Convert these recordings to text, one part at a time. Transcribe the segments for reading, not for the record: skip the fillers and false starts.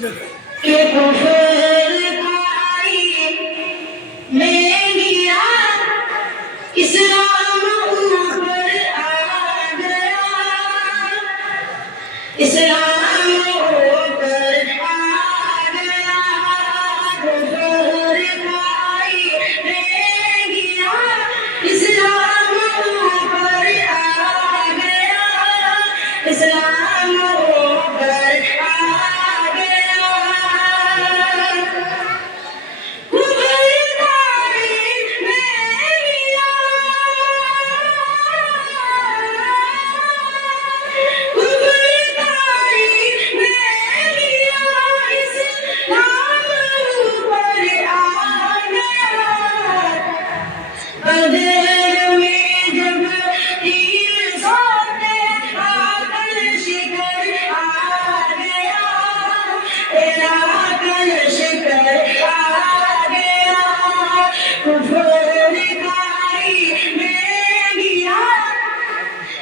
कि कुफर खाई में गिरा इस्लाम ऊपर आ गया इस्लाम ऊपर आ गया कुफर खाई में गिरा इस्लाम ऊपर आ गया इस्लाम ऊपर आ गया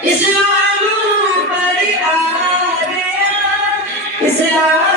इस्लाम पर आ गया इस्लाम